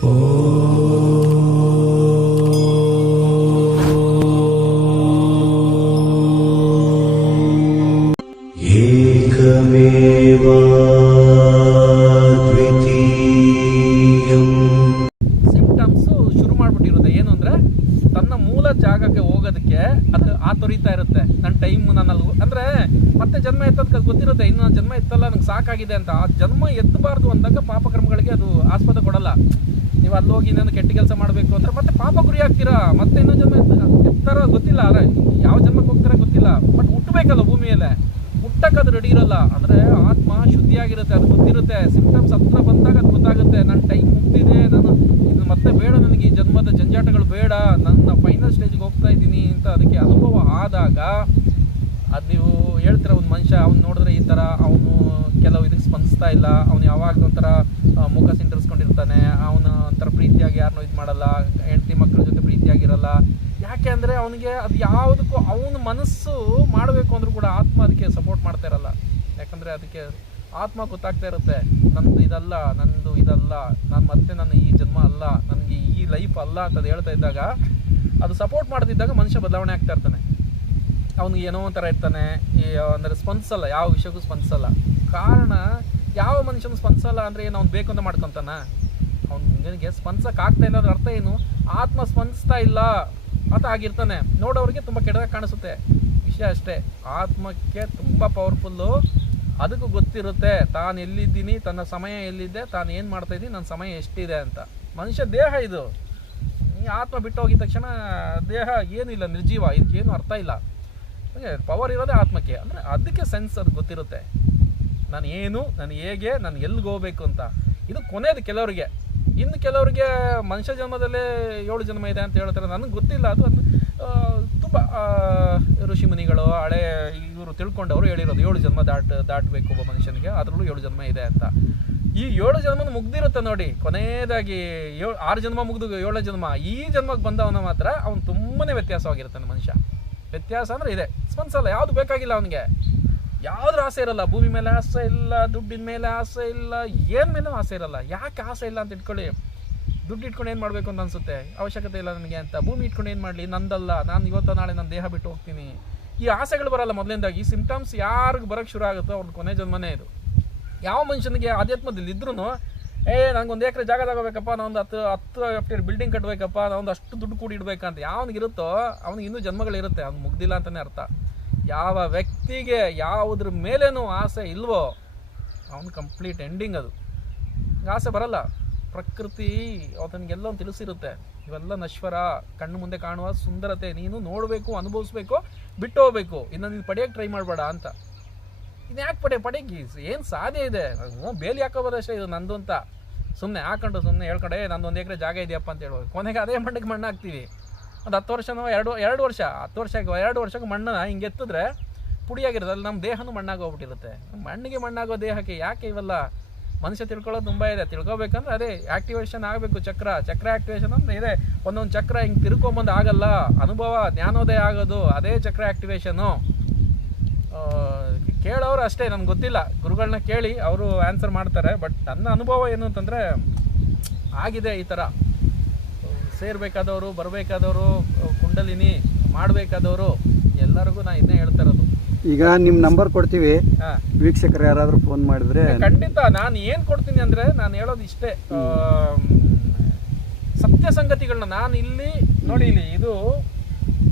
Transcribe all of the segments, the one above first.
Oh. ಹುಟ್ಟಕ್ಕೆ ಅದು ready ಇರಲ್ಲ. ಅಂದರೆ ಆತ್ಮ ಶುದ್ಧಿಯಾಗಿರುತ್ತೆ, ಅದು ಗೊತ್ತಿರುತ್ತೆ. ಸಿಂಪ್ಟಮ್ಸ್ ಹತ್ರ ಬಂದಾಗ ಅದು ಗೊತ್ತಾಗುತ್ತೆ. ನನ್ನ ಟೈಮ್ ಮುಗ್ದಿದೆ, ನಾನು ಇದು ಮತ್ತೆ ಬೇಡ ನನಗೆ, ಈ ಜನ್ಮದ ಜಂಜಾಟಗಳು ಬೇಡ. ನನ್ನ ಫೈನಲ್ ಸ್ಟೇಜ್ಗೆ ಹೋಗ್ತಾ ಇದ್ದೀನಿ ಅಂತ ಅದಕ್ಕೆ ಅನುಭವ ಆದಾಗ, ಅದು ನೀವು ಹೇಳ್ತೀರ ಒಂದು ಮನುಷ್ಯ, ಅವ್ನು ನೋಡಿದ್ರೆ ಈ ಥರ ಅವನು ಕೆಲವು ಇದಕ್ಕೆ ಸ್ಪಂದಿಸ್ತಾ ಇಲ್ಲ. ಅವನು ಯಾವಾಗಲೂ ಒಂಥರ ಮುಖ ಸಿಂಟರ್ಸ್ಕೊಂಡಿರ್ತಾನೆ. ಅವನು ಒಂಥರ ಪ್ರೀತಿಯಾಗಿ ಯಾರನ್ನೂ ಇದು ಮಾಡಲ್ಲ. ಹೆಂಡತಿ ಮಕ್ಕಳ ಜೊತೆ ಪ್ರೀತಿಯಾಗಿರಲ್ಲ. ಯಾಕೆ ಅಂದರೆ ಅವನಿಗೆ ಅದು ಯಾವುದಕ್ಕೂ ಅವನ ಮನಸ್ಸು ಮಾಡಬೇಕು ಅಂದರೂ ಕೂಡ ಆತ್ಮ ಅದಕ್ಕೆ ಸಪೋರ್ಟ್ ಮಾಡ್ತಾ ಇರಲ್ಲ. ಯಾಕಂದರೆ ಅದಕ್ಕೆ ಆತ್ಮ ಗೊತ್ತಾಗ್ತಾ ಇರುತ್ತೆ, ನಂದು ಇದಲ್ಲ ನಂದು ಇದಲ್ಲ, ನಾನು ಮತ್ತೆ ನನ್ನ ಈ ಜನ್ಮ ಅಲ್ಲ, ನನಗೆ ಈ ಲೈಫ್ ಅಲ್ಲ ಅಂತ ಹೇಳ್ತಾ ಇದ್ದಾಗ, ಅದು ಸಪೋರ್ಟ್ ಮಾಡ್ತಿದ್ದಾಗ ಮನುಷ್ಯ ಬದಲಾವಣೆ ಆಗ್ತಾ ಇರ್ತಾನೆ. ಅವನಿಗೆ ಏನೋ ಒಂಥರ ಇರ್ತಾನೆ ಅಂದರೆ ಸ್ಪಂದಿಸಲ್ಲ, ಯಾವ ವಿಷಯಕ್ಕೂ ಸ್ಪಂದಿಸಲ್ಲ. ಕಾರಣ ಯಾವ ಮನುಷ್ಯನ ಸ್ಪಂದಿಸಲ್ಲ ಅಂದರೆ ಏನು, ಅವ್ನು ಬೇಕು ಅಂತ ಮಾಡ್ಕೊತಾನ ಸ್ಪಂದಿಸಕ್ಕೆ ಆಗ್ತಾ ಇಲ್ಲ ಅದ್ರ ಅರ್ಥ ಏನು? ಆತ್ಮ ಸ್ಪಂದಿಸ್ತಾ ಇಲ್ಲ ಅಂತ ಆಗಿರ್ತಾನೆ. ನೋಡೋರಿಗೆ ತುಂಬ ಕೆಟ್ಟದಾಗಿ ಕಾಣಿಸುತ್ತೆ. ವಿಷಯ ಅಷ್ಟೇ. ಆತ್ಮಕ್ಕೆ ತುಂಬ ಪವರ್ಫುಲ್ಲು ಅದಕ್ಕೂ ಗೊತ್ತಿರುತ್ತೆ, ತಾನು ಎಲ್ಲಿದ್ದೀನಿ, ತನ್ನ ಸಮಯ ಎಲ್ಲಿದೆ, ತಾನು ಏನು ಮಾಡ್ತಾ ಇದ್ದೀನಿ ನನ್ನ ಸಮಯ ಎಷ್ಟಿದೆ ಅಂತ. ಮನುಷ್ಯ ದೇಹ ಇದು. ಆತ್ಮ ಬಿಟ್ಟು ಹೋಗಿದ ತಕ್ಷಣ ದೇಹ ಏನಿಲ್ಲ, ನಿರ್ಜೀವ. ಇದಕ್ಕೇನು ಅರ್ಥ ಇಲ್ಲ. ಪವರ್ ಇರೋದೇ ಆತ್ಮಕ್ಕೆ. ಅಂದರೆ ಅದಕ್ಕೆ ಸೆನ್ಸ್ ಅದು ಗೊತ್ತಿರುತ್ತೆ. ನಾನು ಏನು, ನಾನು ಹೇಗೆ, ನಾನು ಎಲ್ಲಿಗೆ ಹೋಗ್ಬೇಕು ಅಂತ. ಇದು ಕೊನೆಯದು ಕೆಲವರಿಗೆ. ಇನ್ನು ಕೆಲವರಿಗೆ ಮನುಷ್ಯ ಜನ್ಮದಲ್ಲೇ ಏಳು ಜನ್ಮ ಇದೆ ಅಂತ ಹೇಳ್ತಾರೆ. ನನಗೆ ಗೊತ್ತಿಲ್ಲ. ಅದು ಒಂದು ತುಂಬ ಋಷಿ ಮುನಿಗಳು, ಹಳೆ ಇವರು ತಿಳ್ಕೊಂಡವರು ಹೇಳಿರೋದು. ಏಳು ಜನ್ಮ ದಾಟ್, ದಾಟಬೇಕು ಒಬ್ಬ ಮನುಷ್ಯನಿಗೆ, ಅದರಲ್ಲೂ ಏಳು ಜನ್ಮ ಇದೆ ಅಂತ. ಈ ಏಳು ಜನ್ಮ ಮುಗ್ದಿರುತ್ತೆ ನೋಡಿ. ಕೊನೆಯದಾಗಿ ಏಳು, ಆರು ಜನ್ಮ ಮುಗಿದು ಏಳನೇ ಜನ್ಮ, ಈ ಜನ್ಮಕ್ಕೆ ಬಂದವನ ಮಾತ್ರ ಅವನು ತುಂಬನೇ ವ್ಯತ್ಯಾಸವಾಗಿರ್ತಾನೆ ಮನುಷ್ಯ. ವ್ಯತ್ಯಾಸ ಅಂದರೆ ಇದೆ. ಸ್ಪನ್ಸಲ್ಲ ಯಾವುದು ಬೇಕಾಗಿಲ್ಲ ಅವನಿಗೆ. ಯಾವ್ದ್ರ ಆಸೆ ಇರಲ್ಲ. ಭೂಮಿ ಮೇಲೆ ಆಸೆ ಇಲ್ಲ, ದುಡ್ಡಿನ ಮೇಲೆ ಆಸೆ ಇಲ್ಲ, ಏನ್ ಮೇಲೂ ಆಸೆ ಇರಲ್ಲ. ಯಾಕೆ ಆಸೆ ಇಲ್ಲ ಅಂತ ಇಟ್ಕೊಳ್ಳಿ. ದುಡ್ಡು ಇಟ್ಕೊಂಡು ಏನು ಮಾಡಬೇಕು ಅಂತ ಅನ್ಸುತ್ತೆ? ಅವಶ್ಯಕತೆ ಇಲ್ಲ ನನಗೆ ಅಂತ. ಭೂಮಿ ಇಟ್ಕೊಂಡು ಏನು ಮಾಡಲಿ? ನಂದಲ್ಲ. ನಾನು ಇವತ್ತು ನಾಳೆ ನನ್ನ ದೇಹ ಬಿಟ್ಟು ಹೋಗ್ತೀನಿ. ಈ ಆಸೆಗಳು ಬರಲ್ಲ ಮೊದಲಿಂದಾಗಿ. ಈ ಸಿಂಪ್ಟಮ್ಸ್ ಯಾರಿಗೆ ಬರಕ್ಕೆ ಶುರು ಆಗುತ್ತೋ ಅವ್ರದ್ದು ಕೊನೆ ಜನ್ಮನೇ ಇದು. ಯಾವ ಮನುಷ್ಯನಿಗೆ ಆಧ್ಯಾತ್ಮದಲ್ಲಿ ಇದ್ರೂ ಏ, ನಂಗೆ ಒಂದು ಎಕರೆ ಜಾಗ ತಗೋಬೇಕಪ್ಪ ನಾವೊಂದು ಹತ್ತು ಹತ್ತು ಎಫ್ಟೇರ್ ಬಿಲ್ಡಿಂಗ್ ಕಟ್ಟಬೇಕಪ್ಪ ನಾವೊಂದು ಅಷ್ಟು ದುಡ್ಡು ಕೂಡಿ ಇಡಬೇಕಂತ. ಯಾವನಿಗಿರುತ್ತೋ, ಅವ್ನಿಗೆ ಇನ್ನೂ ಜನ್ಮಗಳಿರುತ್ತೆ. ಅವ್ನು ಮುಗ್ದಿಲ್ಲ ಅಂತಲೇ ಅರ್ಥ. ಯಾವ ವ್ಯಕ್ತಿಗೆ ಯಾವುದ್ರ ಮೇಲೇನೂ ಆಸೆ ಇಲ್ವೋ ಅವನು ಕಂಪ್ಲೀಟ್ ಎಂಡಿಂಗ್ ಅದು. ಆಸೆ ಬರಲ್ಲ. ಪ್ರಕೃತಿ ಅವನಿಗೆಲ್ಲ ತಿಳಿಸಿರುತ್ತೆ. ಇವೆಲ್ಲ ನಶ್ವರ ಕಣ್ಣು ಮುಂದೆ ಕಾಣುವ ಸುಂದರತೆ ನೀನು ನೋಡಬೇಕು ಅನುಭವಿಸ್ಬೇಕು ಬಿಟ್ಟು ಹೋಗ್ಬೇಕು. ಇನ್ನೊಂದು ನೀನು ಪಡೆಯೋಕ್ಕೆ ಟ್ರೈ ಮಾಡಬೇಡ ಅಂತ. ಇದು ಯಾಕೆ ಪಡೆ ಪಡೆಗಿ ಏನು ಸಾಧ್ಯ ಇದೆ? ಬೇಲಿ ಹಾಕೋಬೋದಷ್ಟೇ ಇದು ನಂದು ಅಂತ. ಸುಮ್ಮನೆ ಹಾಕೊಂಡು ಸುಮ್ಮನೆ ಹೇಳ್ಕೊಂಡೆ "ಏ, ನಂದು ಒಂದು ಎಕರೆ ಜಾಗ ಇದೆಯಪ್ಪ ಅಂತ ಹೇಳೋದು ಕೊನೆಗೆ ಅದೇ ಮಣ್ಣಿಗೆ ಮಣ್ಣು ಹಾಕ್ತೀವಿ ಒಂದು ಹತ್ತು ವರ್ಷನೋ ಎರಡು ಎರಡು ವರ್ಷ, ಹತ್ತು ವರ್ಷ ಎರಡು ವರ್ಷಕ್ಕೆ ಮಣ್ಣನ್ನ ಹಿಂಗೆ ಎತ್ತಿದ್ರೆ ಪುಡಿಯಾಗಿರುತ್ತೆ, ಅಲ್ಲಿ ನಮ್ಮ ದೇಹನೂ ಮಣ್ಣಾಗೋಗ್ಬಿಟ್ಟಿರುತ್ತೆ ಮಣ್ಣಿಗೆ ಮಣ್ಣಾಗೋ ದೇಹಕ್ಕೆ ಯಾಕೆ ಇವೆಲ್ಲ? ಮನುಷ್ಯ ತಿಳ್ಕೊಳ್ಳೋದು ತುಂಬ ಇದೆ. ತಿಳ್ಕೊಬೇಕಂದ್ರೆ ಅದೇ ಆಕ್ಟಿವೇಶನ್ ಆಗಬೇಕು, ಚಕ್ರ. ಚಕ್ರ ಆಕ್ಟಿವೇಶನ್ ಅಂದರೆ ಇದೆ. ಒಂದೊಂದು ಚಕ್ರ ಹಿಂಗೆ ತಿರ್ಕೊಂಬಂದು ಆಗಲ್ಲ. ಅನುಭವ, ಜ್ಞಾನೋದಯ ಆಗೋದು, ಅದೇ ಚಕ್ರ ಆಕ್ಟಿವೇಶನು ಕೇಳೋರು ಅಷ್ಟೇ, ನನಗೆ ಗೊತ್ತಿಲ್ಲ. ಗುರುಗಳನ್ನ ಕೇಳಿ, ಅವರು ಆನ್ಸರ್ ಮಾಡ್ತಾರೆ. ಬಟ್ ನನ್ನ ಅನುಭವ ಏನು ಅಂತಂದರೆ, ಆಗಿದೆ ಈ ಥರ ಸೇರ್ಬೇಕಾದವರು ಬರಬೇಕಾದವರು ಕುಂಡಲಿನಿ ಮಾಡಬೇಕಾದವರು ಎಲ್ಲರಿಗೂ ನಾನು ಇದನ್ನೇ ಹೇಳ್ತಾ ಇರೋದು. ಈಗ ನಿಮ್ಮ ನಂಬರ್ ಕೊಡ್ತೀವಿ. ವೀಕ್ಷಕರು ಯಾರಾದರೂ ಫೋನ್ ಮಾಡಿದ್ರೆ ಖಂಡಿತ. ನಾನು ಏನು ಕೊಡ್ತೀನಿ ಅಂದರೆ ನಾನು ಹೇಳೋದು ಇಷ್ಟೇ. ಸತ್ಯ ಸಂಗತಿಗಳನ್ನ ನಾನು ಇಲ್ಲಿ ನೋಡಿ ಇಲ್ಲಿ ಇದು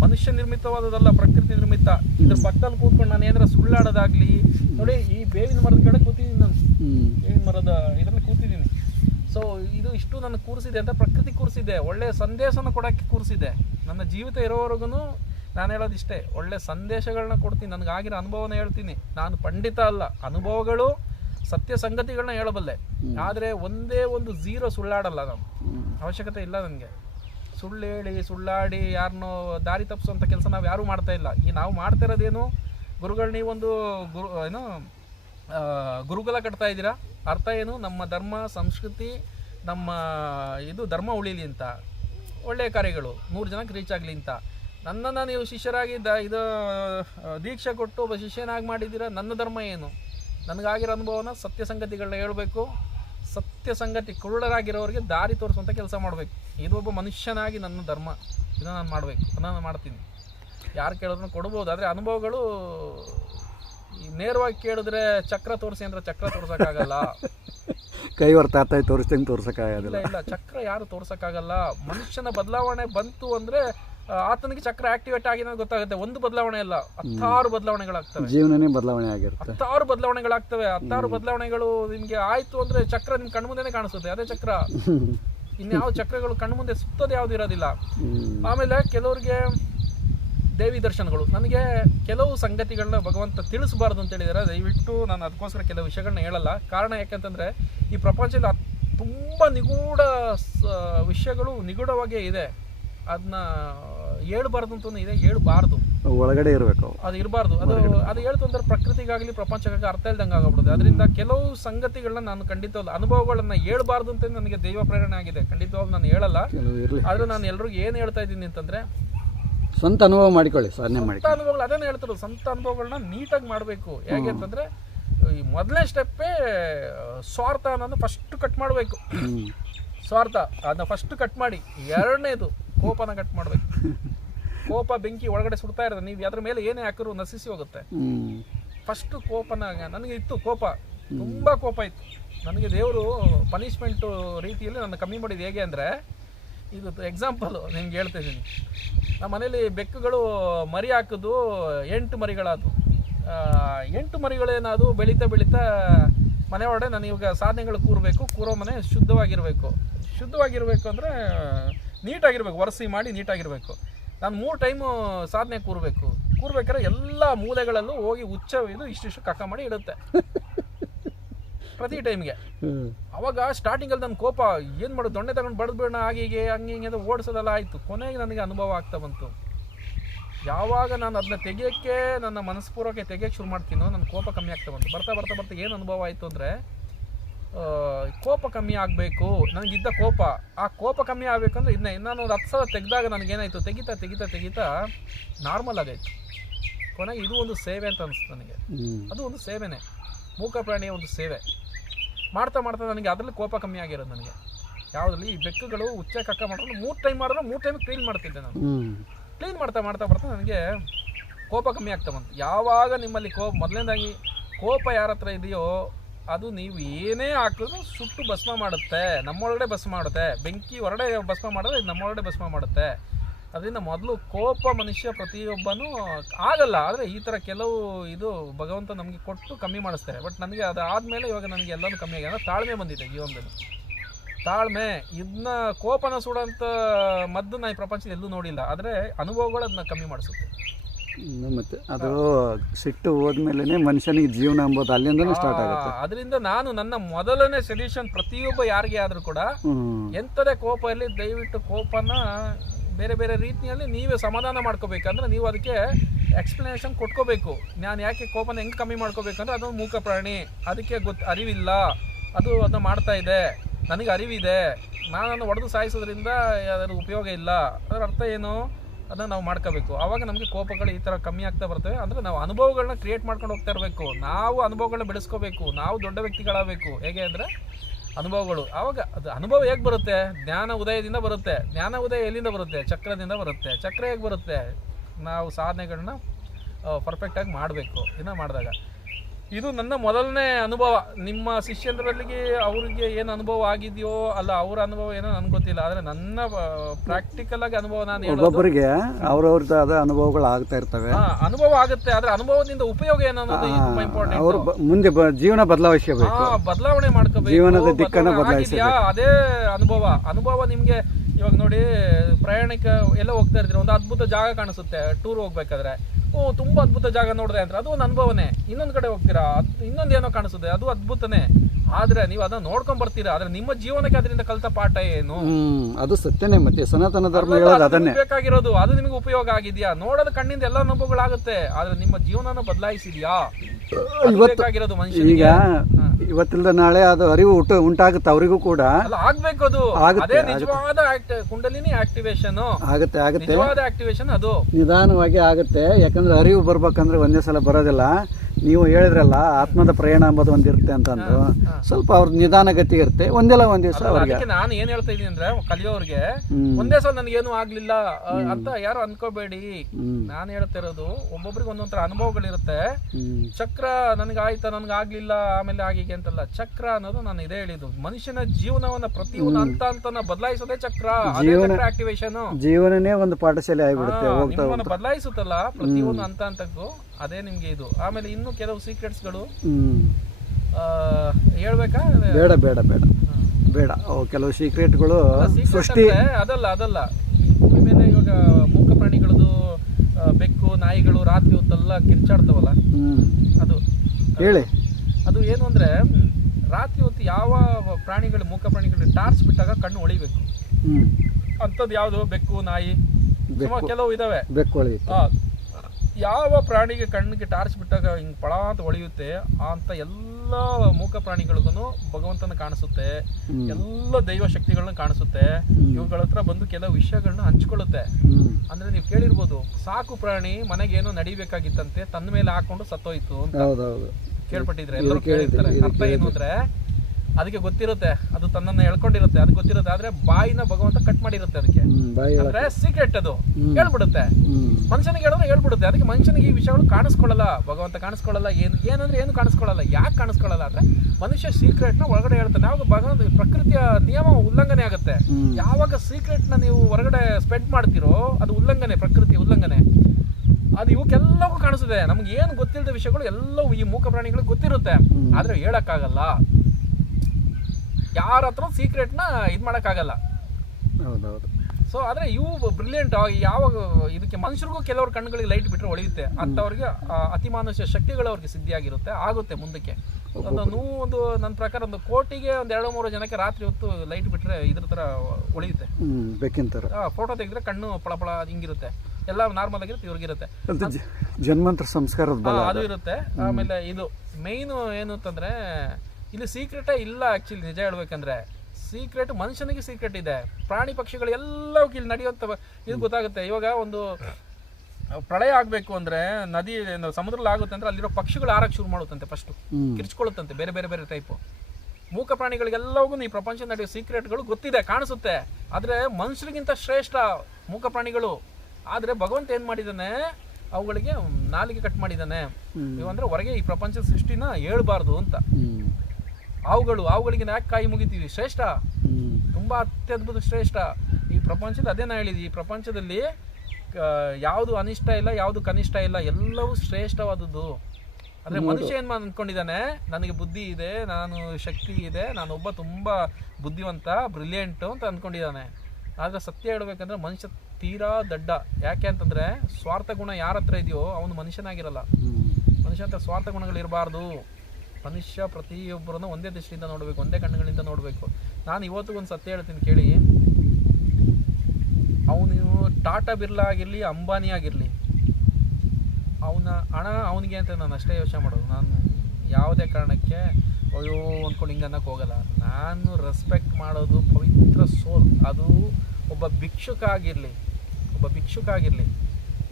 ಮನುಷ್ಯ ನಿರ್ಮಿತವಾದದಲ್ಲ ಪ್ರಕೃತಿ ನಿರ್ಮಿತ. ಇದ್ರ ಪಕ್ಕದಲ್ಲಿ ಕೂತ್ಕೊಂಡು ನಾನು ಏನಾರ ಸುಳ್ಳಾಡೋದಾಗ್ಲಿ ನೋಡಿ ಈ ಬೇವಿನ ಮರದ ಕಡೆ ಕೂತಿದ್ದೀನಿ ನಾನು. ಬೇವಿನ ಮರದ ಇದನ್ನ ಸೊ ಇದು ಇಷ್ಟು ನನಗೆ ಕೂರಿಸಿದೆ ಅಂತ ಪ್ರಕೃತಿ ಕೂರಿಸಿದೆ. ಒಳ್ಳೆಯ ಸಂದೇಶನ ಕೊಡೋಕ್ಕೆ ಕೂರಿಸಿದೆ. ನನ್ನ ಜೀವಿತ ಇರೋವರೆಗೂ ನಾನು ಹೇಳೋದಿಷ್ಟೇ ಒಳ್ಳೆ ಸಂದೇಶಗಳನ್ನ ಕೊಡ್ತೀನಿ. ನನಗಾಗಿರೋ ಅನುಭವನ ಹೇಳ್ತೀನಿ. ನಾನು ಪಂಡಿತ ಅಲ್ಲ. ಅನುಭವಗಳು ಸತ್ಯ ಸಂಗತಿಗಳನ್ನ ಹೇಳಬಲ್ಲೆ ಆದರೆ ಒಂದೇ ಒಂದು ಝೀರೋ ಸುಳ್ಳಾಡಲ್ಲ ನಾನು. ಅವಶ್ಯಕತೆ ಇಲ್ಲ ನನಗೆ. ಸುಳ್ಳು ಹೇಳಿ ಸುಳ್ಳಾಡಿ ಯಾರನ್ನೋ ದಾರಿ ತಪ್ಪಿಸುವಂಥ ಕೆಲಸ ನಾವು ಯಾರೂ ಮಾಡ್ತಾ ಇಲ್ಲ. ಈ ನಾವು ಮಾಡ್ತಾ ಇರೋದೇನು? ಗುರುಗಳು ನೀವೊಂದು ಗುರು ಏನು ಗುರುಕುಲ ಕಟ್ತಾ ಇದ್ದೀರಾ? ಅರ್ಥ ಏನು? ನಮ್ಮ ಧರ್ಮ, ಸಂಸ್ಕೃತಿ, ನಮ್ಮ, ಇದು ಧರ್ಮ ಉಳಿಲಿ ಅಂತ. ಒಳ್ಳೆಯ ಕಾರ್ಯಗಳು. ನೂರು ಜನಕ್ಕೆ ರೀಚ್ ಆಗಲಿ ಅಂತ. ನನ್ನನ್ನು ನೀವು ಶಿಷ್ಯರಾಗಿ ಇದು ದೀಕ್ಷೆ ಕೊಟ್ಟು ಒಬ್ಬ ಶಿಷ್ಯನಾಗಿ ಮಾಡಿದ್ದೀರಾ? ನನ್ನ ಧರ್ಮ ಏನು? ನನಗಾಗಿರೋ ಅನುಭವನ ಸತ್ಯ ಸಂಗತಿಗಳನ್ನ ಹೇಳಬೇಕು. ಸತ್ಯ ಸಂಗತಿ ಕುರುಳರಾಗಿರೋರಿಗೆ ದಾರಿ ತೋರಿಸುವಂಥ ಕೆಲಸ ಮಾಡಬೇಕು. ಇದು ಒಬ್ಬ ಮನುಷ್ಯನಾಗಿ ನನ್ನ ಧರ್ಮ. ಇದನ್ನು ನಾನು ಮಾಡಬೇಕು. ಅದನ್ನು ನಾನು ಮಾಡ್ತೀನಿ. ಯಾರು ಕೇಳಿದ್ರು ಕೊಡ್ಬೋದು. ಆದರೆ ಅನುಭವಗಳು ನೇರವಾಗಿ ಕೇಳಿದ್ರೆ ಚಕ್ರ ತೋರಿಸಿ ಅಂದ್ರೆ ಚಕ್ರ ತೋರ್ಸಕ್ಕಾಗಲ್ಲ. ಕೈವರ್ ತಾತಾಯಿ ತೋರಿಸ್ದಂಗೆ ತೋರ್ಸಕ್ಕಾಗೋದಿಲ್ಲ ಇಲ್ಲ ಚಕ್ರ ಯಾರು ತೋರ್ಸಕ್ಕಾಗಲ್ಲ. ಮನುಷ್ಯನ ಬದಲಾವಣೆ ಬಂತು ಅಂದ್ರೆ ಆತನಿಗೆ ಚಕ್ರ ಆಕ್ಟಿವೇಟ್ ಆಗಿದೆ ಅಂತ ಗೊತ್ತಾಗುತ್ತೆ. ಒಂದು ಬದಲಾವಣೆ ಇಲ್ಲ. ಹತ್ತಾರು ಬದಲಾವಣೆಗಳಾಗ್ತವೆ. ಜೀವನನೇ ಬದಲಾವಣೆ ಆಗಿರುತ್ತೆ. ಹತ್ತಾರು ಬದಲಾವಣೆಗಳಾಗ್ತವೆ. ಹತ್ತಾರು ಬದಲಾವಣೆಗಳು ನಿಮ್ಗೆ ಆಯ್ತು ಅಂದ್ರೆ ಚಕ್ರ ನಿಮ್ ಕಣ್ಮುಂದೆನೆ ಕಾಣಿಸುತ್ತೆ. ಅದೇ ಚಕ್ರ. ಇನ್ಯಾವ ಚಕ್ರಗಳು ಕಣ್ಮುಂದೆ ಸುತ್ತೋದು ಯಾವ್ದು ಇರೋದಿಲ್ಲ. ಆಮೇಲೆ ಕೆಲವರಿಗೆ ದೇವಿ ದರ್ಶನಗಳು. ನನಗೆ ಕೆಲವು ಸಂಗತಿಗಳನ್ನ ಭಗವಂತ ತಿಳಿಸಬಾರ್ದು ಅಂತ ಹೇಳಿದರೆ. ದಯವಿಟ್ಟು ನಾನು ಅದಕ್ಕೋಸ್ಕರ ಕೆಲವು ವಿಷಯಗಳನ್ನ ಹೇಳಲ್ಲ. ಕಾರಣ ಯಾಕಂತಂದ್ರೆ ಈ ಪ್ರಪಂಚದಲ್ಲಿ ತುಂಬ ನಿಗೂಢ ವಿಷಯಗಳು ನಿಗೂಢವಾಗೇ ಇದೆ. ಅದನ್ನ ಹೇಳ್ಬಾರ್ದು ಅಂತ ಇದೆ ಹೇಳ್ಬಾರ್ದು. ಒಳಗಡೆ ಇರಬೇಕು ಅದು ಇರಬಾರ್ದು. ಅದು ಅದು ಹೇಳ್ತು ಅಂದ್ರೆ ಪ್ರಕೃತಿಗಾಗಲಿ ಪ್ರಪಂಚಕ್ಕಾಗಲಿ ಅರ್ಥ ಇಲ್ದಂಗೆ ಆಗೋಗ್ಬಿಡುತ್ತೆ ಅದರಿಂದ ಕೆಲವು ಸಂಗತಿಗಳನ್ನ ನಾನು ಖಂಡಿತವಾಗ್ಲು ಅನುಭವಗಳನ್ನ ಹೇಳ್ಬಾರ್ದು ಅಂತ ನನಗೆ ದೈವ ಪ್ರೇರಣೆ ಆಗಿದೆ. ಖಂಡಿತವಾಗ್ಲು ನಾನು ಹೇಳಲ್ಲ. ಆದ್ರೆ ನಾನು ಎಲ್ರಿಗೂ ಏನು ಹೇಳ್ತಾ ಇದ್ದೀನಿ ಅಂತಂದ್ರೆ ಸ್ವಂತ ಅನುಭವ ಮಾಡಿಕೊಳ್ಳಿ ಸಾಧನೆ ಮಾಡಿ ಸ್ವಂತ ಅನುಭವಗಳು ಅದನ್ನ ಹೇಳ್ತಾರೆ ಸ್ವಂತ ಅನುಭವಗಳನ್ನ ನೀಟಾಗಿ ಮಾಡಬೇಕು. ಹೇಗೆ ಅಂತಂದ್ರೆ ಈ ಮೊದಲನೇ ಸ್ಟೆಪ್ಪೇ ಸ್ವಾರ್ಥ ಅನ್ನೋದು ಫಸ್ಟ್ ಕಟ್ ಮಾಡಬೇಕು. ಸ್ವಾರ್ಥ ಅದನ್ನ ಫಸ್ಟ್ ಕಟ್ ಮಾಡಿ ಎರಡನೇದು ಕೋಪನ ಕಟ್ ಮಾಡಬೇಕು. ಕೋಪ ಬೆಂಕಿ ಒಳಗಡೆ ಸುಡ್ತಾ ಇರೋದು ನೀವು ಅದ್ರ ಮೇಲೆ ಏನೇ ಹಾಕಿದ್ರು ನಶಿಸಿ ಹೋಗುತ್ತೆ. ಫಸ್ಟ್ ಕೋಪನ ನನಗೆ ಇತ್ತು ಕೋಪ ತುಂಬ ಕೋಪ ಇತ್ತು. ನನಗೆ ದೇವರು ಪನಿಷ್ಮೆಂಟ್ ರೀತಿಯಲ್ಲಿ ನನ್ನ ಕಮ್ಮಿ ಮಾಡಿದ್ದು ಹೇಗೆ ಅಂದರೆ ಇದು ಎಕ್ಸಾಂಪಲು ನಿಮ್ಗೆ ಹೇಳ್ತಾ ಇದ್ದೀನಿ. ನಮ್ಮ ಮನೇಲಿ ಬೆಕ್ಕುಗಳು ಮರಿ ಹಾಕಿದ್ದು ಎಂಟು ಮರಿಗಳಾದವು. ಎಂಟು ಮರಿಗಳೇನಾದವು ಬೆಳೀತಾ ಬೆಳೀತಾ ಮನೆ ಒಳಗಡೆ ನಾನು ಇವಾಗ ಸಾಧನೆಗಳು ಕೂರಬೇಕು, ಕೂರೋ ಮನೆ ಶುದ್ಧವಾಗಿರಬೇಕು. ಶುದ್ಧವಾಗಿರಬೇಕು ಅಂದರೆ ನೀಟಾಗಿರಬೇಕು, ಒರೆಸಿ ಮಾಡಿ ನೀಟಾಗಿರಬೇಕು. ನಾನು ಮೂರು ಟೈಮು ಸಾಧನೆ ಕೂರಬೇಕು. ಕೂರ್ಬೇಕಾದ್ರೆ ಎಲ್ಲ ಮೂಲೆಗಳಲ್ಲೂ ಹೋಗಿ ಹುಚ್ಚ ಇದು ಇಷ್ಟಿಷ್ಟು ಕಕ್ಕ ಮಾಡಿ ಇಡುತ್ತೆ. ಪ್ರತಿ ಟೈಮ್ಗೆ. ಅವಾಗ ಅವಾಗ ಸ್ಟಾರ್ಟಿಂಗಲ್ಲಿ ನನ್ನ ಕೋಪ ಏನು ಮಾಡೋದು ದೊಣ್ಣೆ ತಗೊಂಡು ಬಡ್ದು ಬಿಡೋಣ ಹಾಗೆ ಹೀಗೆ ಹಂಗೆ ಹಿಂಗೆ ಅಂತ ಓಡಿಸೋದೆಲ್ಲ ಆಯಿತು. ಕೊನೆಗೆ ನನಗೆ ಅನುಭವ ಆಗ್ತಾ ಬಂತು. ಯಾವಾಗ ನಾನು ಅದನ್ನ ತೆಗಿಯೋಕ್ಕೆ ನನ್ನ ಮನಸ್ಪೂರ್ವಕ್ಕೆ ತೆಗಿಯೋಕ್ಕೆ ಶುರು ಮಾಡ್ತೀನೋ ನನ್ನ ಕೋಪ ಕಮ್ಮಿ ಆಗ್ತಾ ಬಂತು. ಬರ್ತಾ ಬರ್ತಾ ಬರ್ತಾ ಏನು ಅನುಭವ ಆಯಿತು ಅಂದರೆ ಕೋಪ ಕಮ್ಮಿ ಆಗಬೇಕು ನನಗಿದ್ದ ಕೋಪ. ಆ ಕೋಪ ಕಮ್ಮಿ ಆಗಬೇಕಂದ್ರೆ ಇದನ್ನ ಇನ್ನೊಂದು ಒಂದು ಹತ್ತು ಸಲ ತೆಗೆದಾಗ ನನಗೇನಾಯಿತು? ತೆಗಿತಾ ತೆಗಿತಾ ತೆಗಿತಾ ನಾರ್ಮಲ್ ಆಗೈತು ಕೊನೆಗೆ ಇದು ಒಂದು ಸೇವೆ ಅಂತ ಅನಿಸ್ತು ನನಗೆ. ಅದು ಒಂದು ಸೇವೆನೇ. ಮೂಕ ಪ್ರಾಣಿಯ ಒಂದು ಸೇವೆ. ಮಾಡ್ತಾ ಮಾಡ್ತಾ ನನಗೆ ಅದರಲ್ಲಿ ಕೋಪ ಕಮ್ಮಿ ಆಗಿರೋದು ನನಗೆ. ಯಾವುದ್ರಲ್ಲಿ ಈ ಬೆಕ್ಕುಗಳು ಉಚ್ಚೆ ಕಕ್ಕ ಮಾಡಿದ್ರೆ ಮೂರು ಟೈಮ್ ಮಾಡಿದ್ರೆ ಮೂರು ಟೈಮ್ ಕ್ಲೀನ್ ಮಾಡ್ತಿದ್ದೆ ನಾನು. ಕ್ಲೀನ್ ಮಾಡ್ತಾ ಮಾಡ್ತಾ ಬರ್ತಾ ನನಗೆ ಕೋಪ ಕಮ್ಮಿ ಆಗ್ತಾ ಬಂತು. ಯಾವಾಗ ನಿಮ್ಮಲ್ಲಿ ಕೋಪ ಮೊದಲನೇದಾಗಿ ಕೋಪ ಯಾರ ಹತ್ರ ಇದೆಯೋ ಅದು ನೀವು ಏನೇ ಹಾಕಿದ್ರು ಸುಟ್ಟು ಭಸ್ಮ ಮಾಡುತ್ತೆ. ನಮ್ಮೊಳಗಡೆ ಭಸ್ಮ ಮಾಡುತ್ತೆ. ಬೆಂಕಿ ಹೊರಡೆ ಭಸ್ಮ ಮಾಡಿದ್ರೆ ಇದು ನಮ್ಮೊಳಗಡೆ ಭಸ್ಮ ಮಾಡುತ್ತೆ. ಅದರಿಂದ ಮೊದಲು ಕೋಪ ಮನುಷ್ಯ ಪ್ರತಿಯೊಬ್ಬನೂ ಆಗಲ್ಲ. ಆದರೆ ಈ ಥರ ಕೆಲವು ಇದು ಭಗವಂತ ನಮಗೆ ಕೊಟ್ಟು ಕಮ್ಮಿ ಮಾಡಿಸ್ತಾರೆ. ಬಟ್ ನನಗೆ ಅದಾದಮೇಲೆ ಇವಾಗ ನನಗೆ ಎಲ್ಲನೂ ಕಮ್ಮಿ ಆಗಿದೆ. ತಾಳ್ಮೆ ಬಂದಿದೆ ಜೀವನದಲ್ಲಿ. ತಾಳ್ಮೆ ಇದನ್ನ ಕೋಪನ ಸುಡೋಂಥ ಮದ್ದು ನಾ ಈ ಪ್ರಪಂಚದ ಎಲ್ಲೂ ನೋಡಿಲ್ಲ. ಆದರೆ ಅನುಭವಗಳು ಅದನ್ನ ಕಮ್ಮಿ ಮಾಡಿಸುತ್ತೆ. ಮತ್ತೆ ಅದು ಸಿಟ್ಟು ಹೋದ್ಮೇಲೆ ಮನುಷ್ಯನಿಗೆ ಜೀವನ ಎಂಬುದು ಅಲ್ಲಿಂದ ಸ್ಟಾರ್ಟ್ ಆಗುತ್ತೆ. ಅದರಿಂದ ನಾನು ನನ್ನ ಮೊದಲನೇ ಸೊಲ್ಯೂಷನ್ ಪ್ರತಿಯೊಬ್ಬ ಯಾರಿಗೆ ಆದರೂ ಕೂಡ. ಎಂಥದೇ ಕೋಪ ಇರಲಿ ದಯವಿಟ್ಟು ಕೋಪನ ಬೇರೆ ಬೇರೆ ರೀತಿಯಲ್ಲಿ ನೀವೇ ಸಮಾಧಾನ ಮಾಡ್ಕೋಬೇಕಂದ್ರೆ ನೀವು ಅದಕ್ಕೆ ಎಕ್ಸ್ಪ್ಲನೇಷನ್ ಕೊಟ್ಕೋಬೇಕು. ನಾನು ಯಾಕೆ ಕೋಪನ ಹೆಂಗೆ ಕಮ್ಮಿ ಮಾಡ್ಕೋಬೇಕಂದ್ರೆ ಅದೊಂದು ಮೂಕ ಪ್ರಾಣಿ. ಅದಕ್ಕೆ ಗೊತ್ತು ಅರಿವಿಲ್ಲ. ಅದು ಅದನ್ನ ಮಾಡ್ತಾ ಇದೆ. ನನಗೆ ಅರಿವಿದೆ. ನಾನು ಅದನ್ನು ಒಡೆದು ಸಾಯಿಸೋದ್ರಿಂದ ಅದರ ಉಪಯೋಗ ಇಲ್ಲ. ಅದರ ಅರ್ಥ ಏನು? ಅದನ್ನ ನಾವು ಮಾಡ್ಕೋಬೇಕು. ಆವಾಗ ನಮಗೆ ಕೋಪಗಳು ಈ ಥರ ಕಮ್ಮಿ ಆಗ್ತಾ ಬರ್ತವೆ. ಅಂದರೆ ನಾವು ಅನುಭವಗಳನ್ನ ಕ್ರಿಯೇಟ್ ಮಾಡ್ಕೊಂಡು ಹೋಗ್ತಾ ಇರಬೇಕು. ನಾವು ಅನುಭವಗಳನ್ನ ಬೆಳೆಸ್ಕೋಬೇಕು. ನಾವು ದೊಡ್ಡ ವ್ಯಕ್ತಿಗಳಾಗಬೇಕು. ಹೇಗೆ ಅಂದರೆ ಅನುಭವಗಳು. ಆವಾಗ ಅದು ಅನುಭವ ಹೇಗೆ ಬರುತ್ತೆ? ಜ್ಞಾನ ಉದಯದಿಂದ ಬರುತ್ತೆ. ಜ್ಞಾನ ಉದಯ ಎಲ್ಲಿಂದ ಬರುತ್ತೆ? ಚಕ್ರದಿಂದ ಬರುತ್ತೆ. ಚಕ್ರ ಹೇಗೆ ಬರುತ್ತೆ? ನಾವು ಸಾಧನೆಗಳನ್ನ ಪರ್ಫೆಕ್ಟಾಗಿ ಮಾಡಬೇಕು. ಇನ್ನು ಮಾಡಿದಾಗ. ಇದು ನನ್ನ ಮೊದಲನೇ ಅನುಭವ. ನಿಮ್ಮ ಶಿಷ್ಯಂದ್ರಲ್ಲಿಗೆ ಅವ್ರಿಗೆ ಏನು ಅನುಭವ ಆಗಿದೆಯೋ ಅಲ್ಲ ಅವರ ಅನುಭವ ಏನೋ ನನಗೆ ಗೊತ್ತಿಲ್ಲ. ಆದರೆ ನನ್ನ ಪ್ರಾಕ್ಟಿಕಲ್ ಆಗಿ ಅನುಭವ ನಾನು ಒಬ್ಬೊಬ್ಬರಿಗೆ ಅವ್ರವ್ರದ್ದು ಅನುಭವಗಳು ಆಗ್ತಾ ಇರ್ತವೆ. ಅನುಭವ ಆಗುತ್ತೆ. ಆದ್ರೆ ಅನುಭವದಿಂದ ಉಪಯೋಗ ಏನು ಅನ್ನೋದು ಇಂಪಾರ್ಟೆಂಟ್ ಅವ್ರು ಮುಂದೆ ಜೀವನ ಬದಲಾಯಿಸಬೇಕು ಬದಲಾವಣೆ ಮಾಡ್ಕೋಬೇಕು. ಜೀವನದ ದಿಕ್ಕನ್ನ? ಅದೇ ಅನುಭವ. ಅನುಭವ ನಿಮ್ಗೆ ಇವಾಗ ನೋಡಿ, ಪ್ರಯಾಣಿಕ ಎಲ್ಲ ಹೋಗ್ತಾ ಇರ್ತೀರಿ, ಒಂದು ಅದ್ಭುತ ಜಾಗ ಕಾಣಿಸುತ್ತೆ ಟೂರ್ ಹೋಗ್ಬೇಕಾದ್ರೆ. ಓ, ತುಂಬಾ ಅದ್ಭುತ ಜಾಗ ನೋಡಿದೆ ಅಂದ್ರೆ ಅದು ಒಂದು ಅನುಭವನೇ. ಇನ್ನೊಂದು ಕಡೆ ಹೋಗ್ತೀರಾ? ಇನ್ನೊಂದ್ ಏನೋ ಕಾಣಿಸುತ್ತೆ, ಅದು ಅದ್ಭುತನೇ. ಆದ್ರೆ ನೀವು ಅದನ್ನ ನೋಡ್ಕೊಂಡ್ ಬರ್ತೀರಾ? ಆದ್ರೆ ನಿಮ್ಮ ಜೀವನಕ್ಕೆ ಅದರಿಂದ ಕಲಿತ ಪಾಠ ಏನು? ಹ್ಮ್ ಅದು ಸತ್ಯನೇ ಮತ್ತೆ ಸನಾತನ ಧರ್ಮ ಬೇಕಾಗಿರೋದು ಹೇಳೋದು ಅದು ಅದನ್ನೇ. ನಿಮ್ಗೆ ಬೇಕಾಗಿರೋದು ಅದು ನಿಮಗೆ ಉಪಯೋಗ ಆಗಿದ್ಯಾ? ನೋಡೋದು ಕಣ್ಣಿಂದ ಎಲ್ಲ ನಂಬುಗಳಾಗುತ್ತೆ ಆದ್ರೆ ನಿಮ್ಮ ಜೀವನನ ಬದಲಾಯಿಸಿದ್ಯಾ? ಇವತ್ತು ಈಗ ಇವತ್ತಿಲ್ದ ನಾಳೆ ಅದು ಅರಿವು ಉಂಟು ಉಂಟಾಗುತ್ತೆ ಅವರಿಗೂ ಕೂಡ. ಆಗ್ಬೇಕು ಅದು. ಅದೇ ನಿಜವಾದ ಆಕ್ಟ್- ಕುಂಡಲಿನಿ ಆಕ್ಟಿವೇಶನ್ ಆಗುತ್ತೆ ಆಗುತ್ತೆ. ನಿಜವಾದ ಆಕ್ಟಿವೇಶನ್ ಅದು. ನಿಧಾನವಾಗಿ ಆಗುತ್ತೆ ಯಾಕಂದ್ರೆ ಅರಿವು ಬರ್ಬೇಕಂದ್ರೆ ಒಂದೇ ಸಲ ಬರೋದಿಲ್ಲ. ನೀವು ಹೇಳಿದ್ರಲ್ಲ ಆತ್ಮದ ಪ್ರಯಾಣ ಎಂಬುದು ಒಂದಿರುತ್ತೆ ಅಂತಂದು. ಸ್ವಲ್ಪ ಅವ್ರ ನಿಧಾನಗತಿ ಇರುತ್ತೆ. ಒಂದೆಲ್ಲ ಒಂದ್ ದಿವಸ ಅಲ್ಲ, ಅವ್ರಿಗೆ. ಅದಕ್ಕೆ ನಾನು ಏನ್ ಹೇಳ್ತಾ ಇದೀನಿ ಅಂದ್ರೆ ಕಲಿಯೋರ್ಗೆ ಒಂದೇ ಸಲ ನನಗೇನು ಆಗ್ಲಿಲ್ಲ ಅಂತ ಯಾರು ಅನ್ಕೋಬೇಡಿ. ನಾನು ಹೇಳ್ತಾ ಇರೋದು ಒಬ್ಬೊಬ್ರಿಗೆ ಒಂದೊಂಥರ ಅನುಭವಗಳಿರುತ್ತೆ. ಹ್ಮ್. ಚಕ್ರ ನನಗೆ ಆಯ್ತಾ ನನಗೆ ಆಗ್ಲಿಲ್ಲ ಆಮೇಲೆ ಆಗಿಗೆ ಅಂತಲ್ಲ. ಚಕ್ರ ಅನ್ನೋದು ನಾನು ಇದೇ ಹೇಳಿದ್ದು. ಮನುಷ್ಯನ ಜೀವನವನ್ನ ಪ್ರತಿ ಹಂತ ಹಂತನ ಬದಲಾಯಿಸೋದೇ ಚಕ್ರ. ಅದೇ ಚಕ್ರ ಆಕ್ಟಿವೇಶನ್ ಜೀವನನೇ ಒಂದು ಪಾಠಶಾಲೆ ಆಗಿಬಿಡುತ್ತೆ ಹೋಗ್ತಾ ಪ್ರತಿ ಬದಲಾಯಿಸುತ್ತಲ್ಲ ಪ್ರತಿಯೊಂದು ಹಂತ ಹಂತಕ್ಕೂ. ಅದೇ ನಿಮ್ಗೆ ಇದು. ಆಮೇಲೆ ಇನ್ನು ಕೆಲವು ಸೀಕ್ರೆಟ್ಸ್ಗಳು ಹೇಳ್ಬೇಕಾ? ಬೇಡ ಬೇಡ ಬೇಡ. ಬೇಡ. ಅವು ಕೆಲವು ಸೀಕ್ರೆಟ್ಗಳು ಸೃಷ್ಟಿ ಅದಲ್ಲ ಅದಲ್ಲ. ಭೂಮಿ ಮೇಲೆ ಇವಾಗ ಮೂಕ ಪ್ರಾಣಿಗಳದು ಬೆಕ್ಕು ನಾಯಿಗಳು ರಾತ್ರಿ ಹೊತ್ತೆಲ್ಲ ಕಿರ್ಚಾಡ್ತಾವಲ್ಲ? ಅದು ಹೇಳಿ. ಅದು ಏನು ಅಂದರೆ ರಾತ್ರಿ ಹೊತ್ತು ಯಾವ ಪ್ರಾಣಿಗಳು ಮೂಕ ಪ್ರಾಣಿಗಳು ಟಾರ್ಚ್ ಬಿಟ್ಟಾಗ ಕಣ್ಣು ಹೊಳಿಬೇಕು. ಅಂಥದ್ದು ಯಾವುದು? ಬೆಕ್ಕು ನಾಯಿ. ಕೆಲವು ಇದಾವೆ. ಬೆಕ್ಕು ಯಾವ ಪ್ರಾಣಿಗೆ ಕಣ್ಣಿಗೆ ಟಾರ್ಚ್ ಬಿಟ್ಟಾಗ ಹಿಂಗ್ ಪಳ ಅಂತ ಹೊಳೆಯುತ್ತೆ ಅಂತ ಎಲ್ಲ ಮೂಕ ಪ್ರಾಣಿಗಳಿಗೂ ಭಗವಂತನ ಕಾಣಿಸುತ್ತೆ. ಎಲ್ಲ ದೈವ ಶಕ್ತಿಗಳನ್ನ ಕಾಣಿಸುತ್ತೆ. ಇವುಗಳ ಹತ್ರ ಬಂದು ಕೆಲವು ವಿಷಯಗಳನ್ನ ಹಂಚ್ಕೊಳ್ಳುತ್ತೆ. ಅಂದ್ರೆ ನೀವು ಕೇಳಿರ್ಬೋದು ಸಾಕು ಪ್ರಾಣಿ ಮನೆಗೆ ಏನೋ ನಡಿಬೇಕಾಗಿತ್ತಂತೆ ತನ್ನ ಮೇಲೆ ಹಾಕೊಂಡು ಸತ್ತೋಯ್ತು ಅಂತ ಕೇಳ್ಪಟ್ಟಿದ್ರೆ ಎಲ್ಲರೂ ಕೇಳಿರ್ತಾರೆ. ಅರ್ಥ ಏನು ಅಂದ್ರೆ ಅದಕ್ಕೆ ಗೊತ್ತಿರುತ್ತೆ ಅದು ತನ್ನನ್ನ ಎಳ್ಕೊಂಡಿರುತ್ತೆ ಅದಕ್ಕೆ ಗೊತ್ತಿರುತ್ತೆ. ಆದ್ರೆ ಬಾಯಿನ ಭಗವಂತ ಕಟ್ ಮಾಡಿರುತ್ತೆ ಅದಕ್ಕೆ. ಅಂದ್ರೆ ಸೀಕ್ರೆಟ್ ಅದು. ಹೇಳ್ಬಿಡುತ್ತೆ. ಮನುಷ್ಯನಿಗೆ ಹೇಳಿದ್ರೆ ಹೇಳ್ಬಿಡುತ್ತೆ. ಅದಕ್ಕೆ ಮನುಷ್ಯನಿಗೆ ಈ ವಿಷಯಗಳು ಕಾಣಿಸ್ಕೊಳ್ಳಲ್ಲ. ಭಗವಂತ ಕಾಣಿಸ್ಕೊಳ್ಳಲ್ಲ ಏನು ಏನಂದ್ರೆ ಏನು ಕಾಣಿಸ್ಕೊಳ್ಳಲ್ಲ ಯಾಕೆ ಕಾಣಿಸ್ಕೊಳ್ಳಲ್ಲ ಅಂದ್ರೆ ಮನುಷ್ಯ ಸೀಕ್ರೆಟ್ನ ಒಳಗಡೆ ಹೇಳ್ತಾನೆ. ಯಾವಾಗ ಭಗವಂತ ಪ್ರಕೃತಿಯ ನಿಯಮ ಉಲ್ಲಂಘನೆ ಆಗುತ್ತೆ. ಯಾವಾಗ ಸೀಕ್ರೆಟ್ನ ನೀವು ಹೊರಗಡೆ ಸ್ಪೆಂಡ್ ಮಾಡ್ತಿರೋ ಅದು ಉಲ್ಲಂಘನೆ ಪ್ರಕೃತಿ ಉಲ್ಲಂಘನೆ. ಅದು ಇವಕ್ಕೆಲ್ಲವೂ ಕಾಣಿಸುತ್ತೆ. ನಮ್ಗೆ ಏನು ಗೊತ್ತಿಲ್ಲದ ವಿಷಯಗಳು ಎಲ್ಲವೂ ಈ ಮೂಕ ಪ್ರಾಣಿಗಳಿಗೆ ಗೊತ್ತಿರುತ್ತೆ. ಆದ್ರೆ ಹೇಳಕ್ಕಾಗಲ್ಲ. ಯಾರ ಹತ್ರ ಸೀಕ್ರೆಟ್ನ ಇದು ಮಾಡೋಕ್ಕಾಗಲ್ಲ. ಹೌದೌದು. ಸೊ ಆದರೆ ಇವು ಬ್ರಿಲಿಯಂಟ್ ಯಾವಾಗ ಇದಕ್ಕೆ ಮನುಷ್ಯರಿಗೂ ಕೆಲವ್ರ ಕಣ್ಣುಗಳಿಗೆ ಲೈಟ್ ಬಿಟ್ಟರೆ ಒಳಿಯುತ್ತೆ. ಅಂಥವ್ರಿಗೆ ಅತಿಮಾನುಷ್ಯ ಅತಿಮಾನುಷ ಶಕ್ತಿಗಳು ಅವ್ರಿಗೆ ಸಿದ್ಧಿಯಾಗಿರುತ್ತೆ ಆಗುತ್ತೆ ಮುಂದಕ್ಕೆ. ಒಂದು ನೂ ಒಂದು ನನ್ನ ಪ್ರಕಾರ ಒಂದು ಕೋಟಿಗೆ ಒಂದು ಎರಡು ಮೂರು ಜನಕ್ಕೆ ರಾತ್ರಿ ಹೊತ್ತು ಲೈಟ್ ಬಿಟ್ಟರೆ ಇದ್ರ ತರ ಹೊಳೆಯುತ್ತೆ ಬೆಕ್ಕಿಂತರ ಫೋಟೋ ತೆಗೆದ್ರೆ ಕಣ್ಣು ಪಳಪಳ ಹಿಂಗಿರುತ್ತೆ. ಎಲ್ಲ ನಾರ್ಮಲ್ ಆಗಿರುತ್ತೆ ಇವ್ರಿಗಿರುತ್ತೆ ಜನ್ಮಂತ್ರ ಸಂಸ್ಕಾರದ ಅದು. ಇರುತ್ತೆ. ಆಮೇಲೆ ಇದು ಮೇಯ್ನು ಏನು ಅಂತಂದ್ರೆ ಇಲ್ಲಿ ಸೀಕ್ರೆಟೇ ಇಲ್ಲ ಆ್ಯಕ್ಚುಲಿ ನಿಜ ಹೇಳ್ಬೇಕಂದ್ರೆ. ಸೀಕ್ರೆಟ್ ಮನುಷ್ಯನಿಗೆ ಸೀಕ್ರೆಟ್ ಇದೆ. ಪ್ರಾಣಿ ಪಕ್ಷಿಗಳು ಎಲ್ಲವೂ ಇಲ್ಲಿ ನಡೆಯುವಂಥ ಇದು ಗೊತ್ತಾಗುತ್ತೆ. ಇವಾಗ ಒಂದು ಪ್ರಳಯ ಆಗಬೇಕು ಅಂದ್ರೆ ನದಿ ಸಮುದ್ರದಲ್ಲಿ ಆಗುತ್ತೆ ಅಂದ್ರೆ ಅಲ್ಲಿರೋ ಪಕ್ಷಿಗಳು ಆರಕ್ಕೆ ಶುರು ಮಾಡುತ್ತಂತೆ ಫಸ್ಟು ಕಿರ್ಚ್ಕೊಳ್ಳುತ್ತಂತೆ. ಬೇರೆ ಬೇರೆ ಬೇರೆ ಟೈಪು ಮೂಕ ಪ್ರಾಣಿಗಳಿಗೆಲ್ಲವೂ ಈ ಪ್ರಪಂಚ ನಡೆಯೋ ಸೀಕ್ರೆಟ್ಗಳು ಗೊತ್ತಿದೆ ಕಾಣಿಸುತ್ತೆ. ಆದ್ರೆ ಮನುಷ್ಯರಿಗಿಂತ ಶ್ರೇಷ್ಠ ಮೂಕ ಪ್ರಾಣಿಗಳು. ಆದ್ರೆ ಭಗವಂತ ಏನು ಮಾಡಿದ್ದಾನೆ? ಅವುಗಳಿಗೆ ನಾಲಿಗೆ ಕಟ್ ಮಾಡಿದ್ದಾನೆ. ಇವಂದ್ರೆ ಹೊರಗೆ ಈ ಪ್ರಪಂಚದ ಸೃಷ್ಟಿನ ಹೇಳ್ಬಾರ್ದು ಅಂತ. ಹ್ಮ್ ಹಾವುಗಳಿಗೆ ಯಾಕೆ ಕಾಯಿ ಮುಗಿತೀವಿ. ಶ್ರೇಷ್ಠ? ತುಂಬಾ ಅತ್ಯದ್ಭುತ ಶ್ರೇಷ್ಠ. ಈ ಪ್ರಪಂಚದ ಅದೇ ನಾ ಹೇಳಿದ್ವಿ? ಈ ಪ್ರಪಂಚದಲ್ಲಿ ಯಾವುದು ಅನಿಷ್ಟ ಇಲ್ಲ ಯಾವುದು ಕನಿಷ್ಠ ಇಲ್ಲ ಎಲ್ಲವೂ ಶ್ರೇಷ್ಠವಾದದ್ದು. ಅಂದ್ರೆ ಮನುಷ್ಯ ಏನ್ ಅನ್ಕೊಂಡಿದ್ದಾನೆ? ನನಗೆ ಬುದ್ಧಿ ಇದೆ ನಾನು ಶಕ್ತಿ ಇದೆ ನಾನೊಬ್ಬ ತುಂಬಾ ಬುದ್ಧಿವಂತ ಬ್ರಿಲಿಯಂಟ್ ಅಂತ ಅನ್ಕೊಂಡಿದ್ದಾನೆ. ಆದ್ರೆ ಸತ್ಯ ಹೇಳ್ಬೇಕಂದ್ರೆ ಮನುಷ್ಯ ತೀರಾ ದಡ್ಡ. ಯಾಕೆ ಅಂತಂದ್ರೆ ಸ್ವಾರ್ಥ ಗುಣ ಯಾರ ಹತ್ರ ಇದೆಯೋ ಅವನು ಮನುಷ್ಯನಾಗಿರಲ್ಲ. ಮನುಷ್ಯ ಅಂತ ಸ್ವಾರ್ಥ ಗುಣಗಳಿರಬಾರ್ದು. ಮನುಷ್ಯ ಪ್ರತಿಯೊಬ್ಬರನ್ನು ಒಂದೇ ದೃಷ್ಟಿಯಿಂದ ನೋಡಬೇಕು, ಒಂದೇ ಕಣ್ಣುಗಳಿಂದ ನೋಡಬೇಕು. ನಾನು ಇವತ್ತು ಒಂದು ಸತ್ಯ ಹೇಳ್ತೀನಿ ಕೇಳಿ. ಅವನು ಟಾಟಾ ಬಿರ್ಲಾ ಆಗಿರಲಿ, ಅಂಬಾನಿ ಆಗಿರಲಿ, ಅವನ ಹಣ ಅವನಿಗೆ ಅಂತ ನಾನು ಅಷ್ಟೇ ಯೋಚನೆ ಮಾಡೋದು. ನಾನು ಯಾವುದೇ ಕಾರಣಕ್ಕೆ ಅಯ್ಯೋ ಅಂದ್ಕೊಂಡು ಹಿಂಗೆ ಅನ್ನೋಕ್ಕೆ ಹೋಗಲ್ಲ. ನಾನು ರೆಸ್ಪೆಕ್ಟ್ ಮಾಡೋದು ಪವಿತ್ರ ಸೋಲ್. ಅದು ಒಬ್ಬ ಭಿಕ್ಷುಕ ಆಗಿರಲಿ, ಒಬ್ಬ ಭಿಕ್ಷುಕ ಆಗಿರಲಿ,